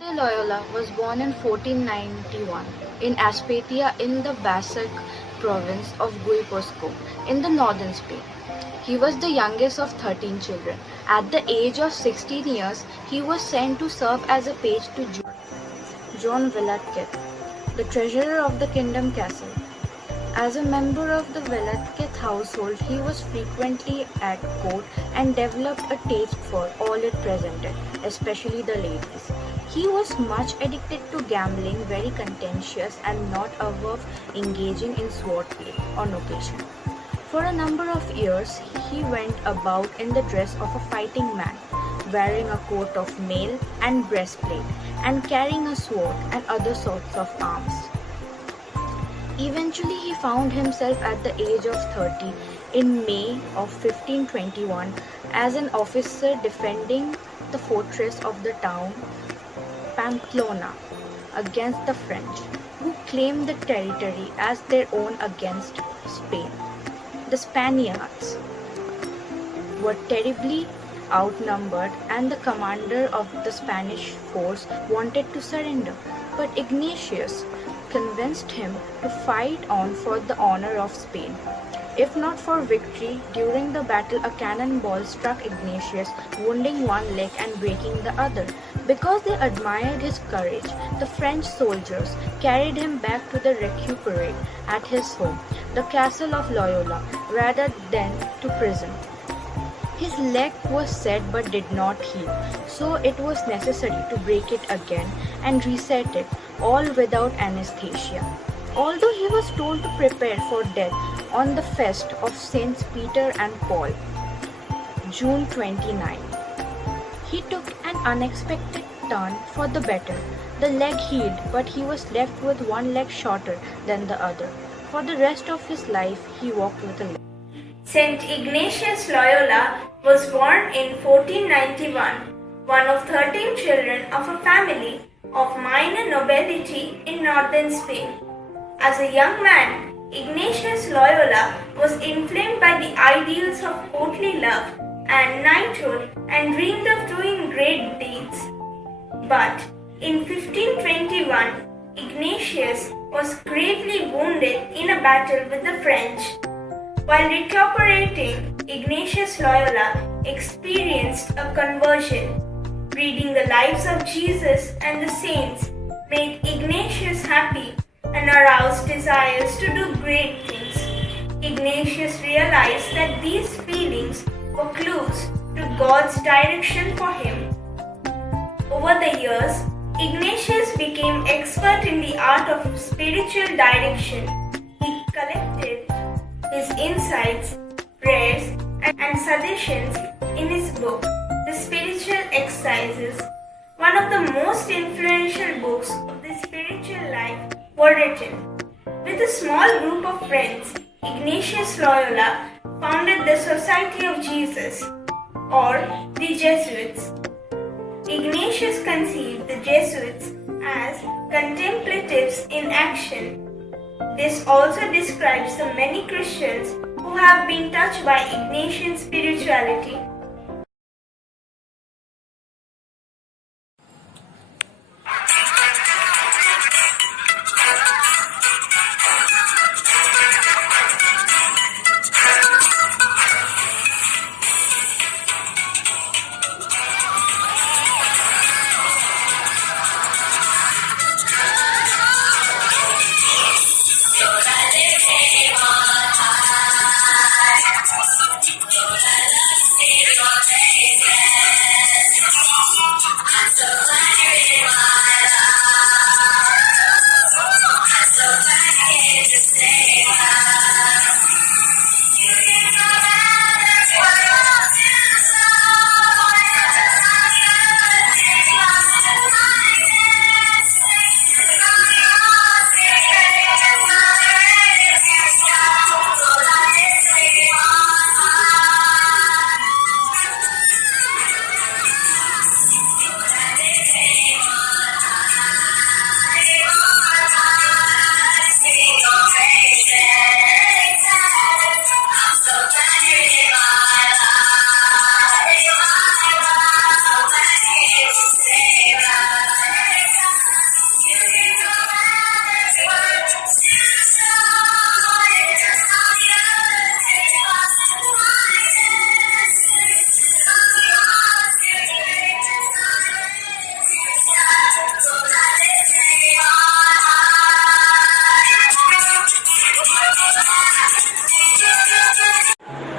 De Loyola was born in 1491 in Aspatia in the Basque province of Guipuscoa in the northern Spain. He was the youngest of 13 children. At the age of 16 years, he was sent to serve as a page to John Velázquez, the treasurer of the kingdom castle. As a member of the Velázquez household, he was frequently at court and developed a taste for all it presented, especially the ladies. He was much addicted to gambling, very contentious, and not above engaging in sword play on occasion. For a number of years, he went about in the dress of a fighting man, wearing a coat of mail and breastplate, and carrying a sword and other sorts of arms. Eventually, he found himself at the age of 30 in May of 1521 as an officer defending the fortress of the town Pamplona against the French, who claimed the territory as their own against Spain. The Spaniards were terribly outnumbered, and the commander of the Spanish force wanted to surrender, but Ignatius convinced him to fight on for the honor of Spain. If not for victory, during the battle a cannonball struck Ignatius, wounding one leg and breaking the other. Because they admired his courage, the French soldiers carried him back to the recuperate at his home, the castle of Loyola, rather than to prison. His leg was set but did not heal, so it was necessary to break it again and reset it, all without anesthesia. Although he was told to prepare for death on the feast of Saints Peter and Paul, June 29, he took an unexpected turn for the better. The leg healed, but he was left with one leg shorter than the other. For the rest of his life, he walked with a limp. Saint Ignatius Loyola was born in 1491, one of 13 children of a family of minor nobility in northern Spain. As a young man, Ignatius Loyola was inflamed by the ideals of courtly love and knighthood and dreamed of doing great deeds. But in 1521, Ignatius was gravely wounded in a battle with the French. While recuperating, Ignatius Loyola experienced a conversion. Reading the lives of Jesus and the saints made Ignatius happy and aroused desires to do great things. Ignatius realized that these feelings were clues to God's direction for him. Over the years, Ignatius became expert in the art of spiritual direction. He collected his insights, prayers, and suggestions in his book, The Spiritual Exercises. One of the most influential books of the spiritual life were written. With a small group of friends, Ignatius Loyola founded the Society of Jesus, or the Jesuits. Ignatius conceived the Jesuits as contemplatives in action. This also describes the many Christians who have been touched by Ignatian spirituality.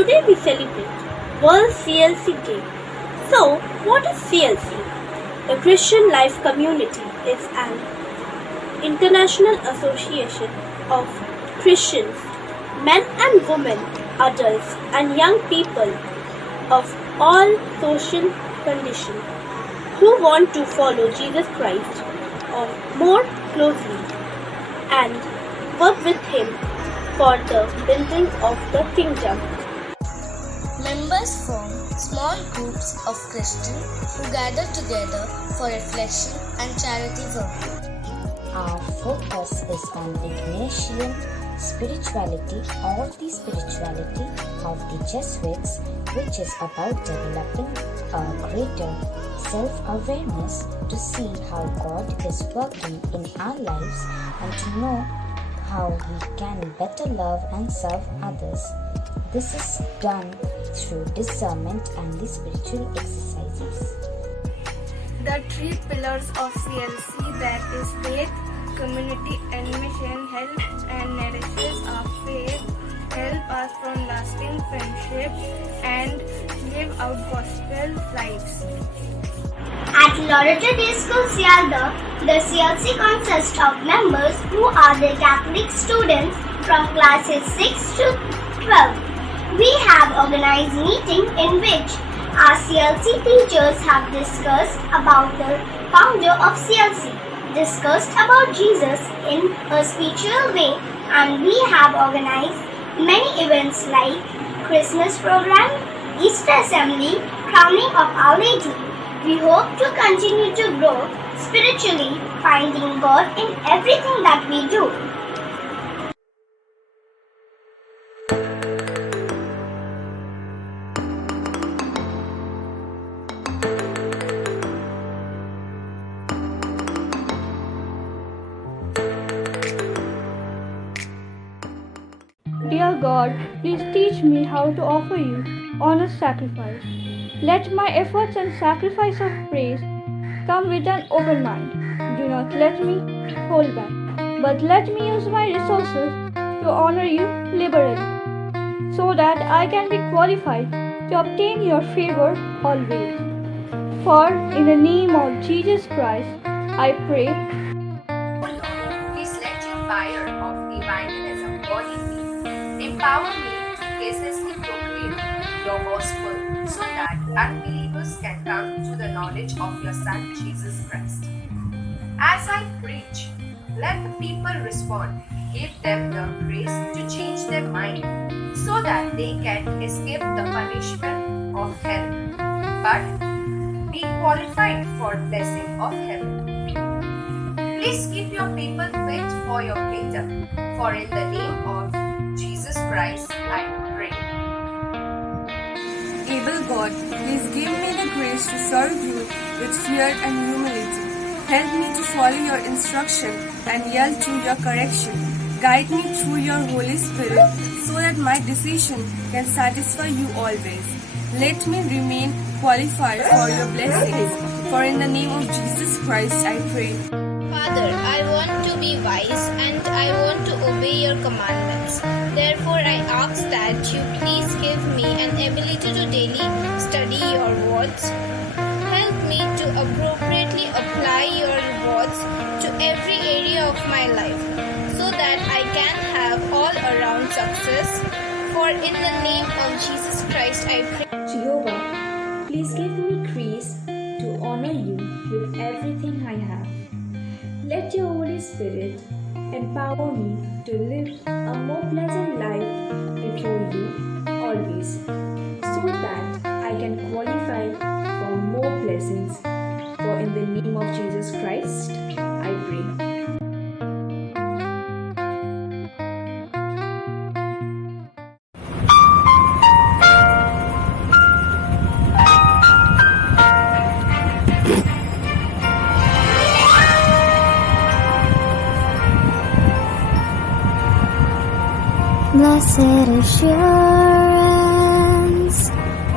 Today we celebrate World CLC Day. So, what is CLC? The Christian Life Community is an international association of Christians, men and women, adults and young people of all social conditions who want to follow Jesus Christ or more closely and work with Him for the building of the kingdom. Members form small groups of Christians who gather together for reflection and charity work. Our focus is on Ignatian spirituality or the spirituality of the Jesuits, which is about developing a greater self-awareness to see how God is working in our lives and to know how we can better love and serve others. This is done through discernment and the spiritual exercises. The three pillars of CLC, that is faith, community and mission, help and nourishes our faith, help us from lasting friendship and live out gospel lives. At Loreto Day School, Sealdah, the CLC consists of members who are the Catholic students from classes 6 to 12. We have organized meeting in which our CLC teachers have discussed about the founder of CLC, discussed about Jesus in a spiritual way, and we have organized many events like Christmas program, Easter assembly, crowning of Our Lady. We hope to continue to grow spiritually, finding God in everything that we do. Dear God, please teach me how to offer you honest sacrifice. Let my efforts and sacrifice of praise come with an open mind. Do not let me hold back, but let me use my resources to honor you liberally, so that I can be qualified to obtain your favor always. For in the name of Jesus Christ, I pray. O Lord, please let your fire of evangelism burn in me. Empower me to ceaselessly proclaim your gospel so that unbelievers can come to the knowledge of your Son, Jesus Christ. As I preach, let the people respond. Give them the grace to change their mind so that they can escape the punishment of hell, but be qualified for blessing of heaven. Please keep your people fit for your kingdom, for in the name of Jesus Christ I pray. Able God, please give me the grace to serve you with fear and humility. Help me to follow your instruction and yield to your correction. Guide me through your Holy Spirit so that my decision can satisfy you always. Let me remain qualified for your blessings. For in the name of Jesus Christ I pray. Father, I want to be wise and I want to obey your commandments. Therefore, I ask that you please give me an ability to daily study your words. Help me to appropriately apply your words to every area of my life so that I can have all-around success. For in the name of Jesus Christ I pray. Jehovah, please give me grace to honor you with everything I have. Let your Holy Spirit empower me to live a more pleasant life before you always, so that I can qualify for more blessings. For in the name of Jesus Christ, I pray. Blessed assurance,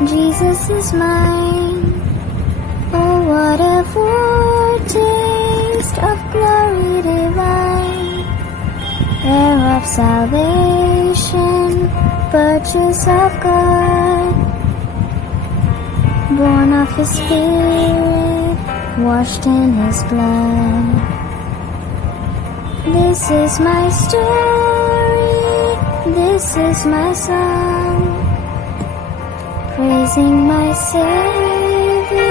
Jesus is mine. Oh, what a foretaste of glory divine, heir of salvation, purchased riches of God, born of His Spirit, washed in His blood. This is my story, this is my song, praising my Savior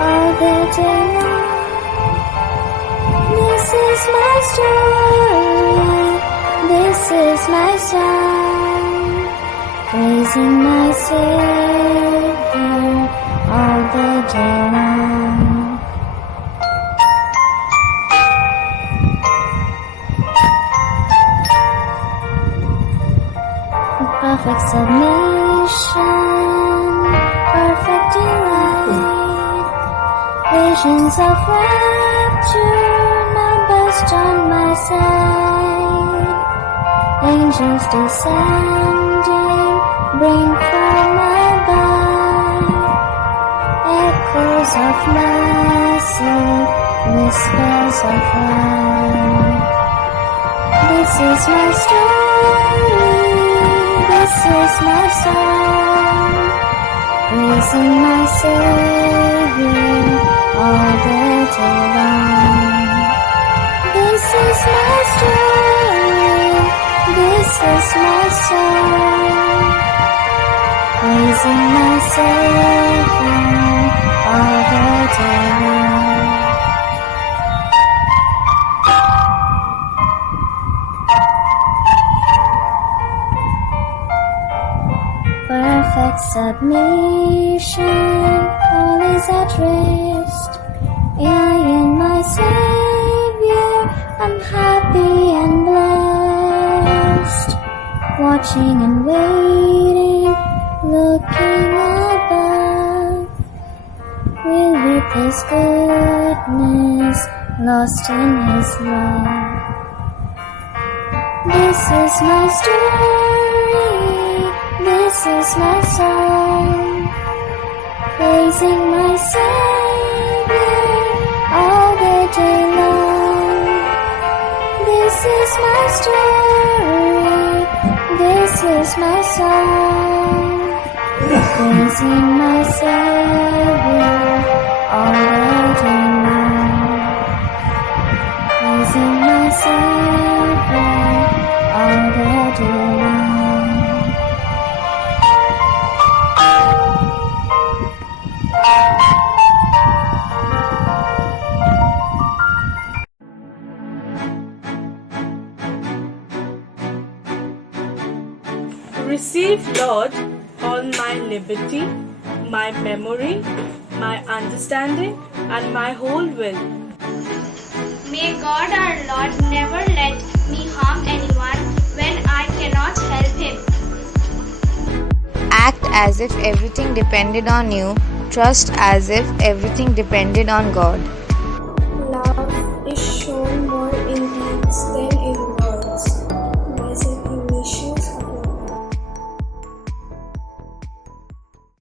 all the day long. This is my story, this is my song, praising my Savior all the day long. Perfect submission, perfect delight, visions of rapture now burst on my side. Angels descending bring from above echoes of mercy, whispers of love. This is my story, this is my song, praising my Savior all the day long. This is my story, this is my song, praising my Savior all the day long. Perfect submission, all is at rest. I in my Savior, I'm happy and blessed. Watching and waiting, looking above, will with His goodness, lost in His love. This is my story, this is my song, praising my Savior all the day long. This is my story, this is my song, praising my Savior all the day long. Praising my Savior all the day long. Receive, Lord, all my liberty, my memory, my understanding, and my whole will. May God our Lord never let me harm anyone when I cannot help Him. Act as if everything depended on you. Trust as if everything depended on God. Love is shown more in deeds than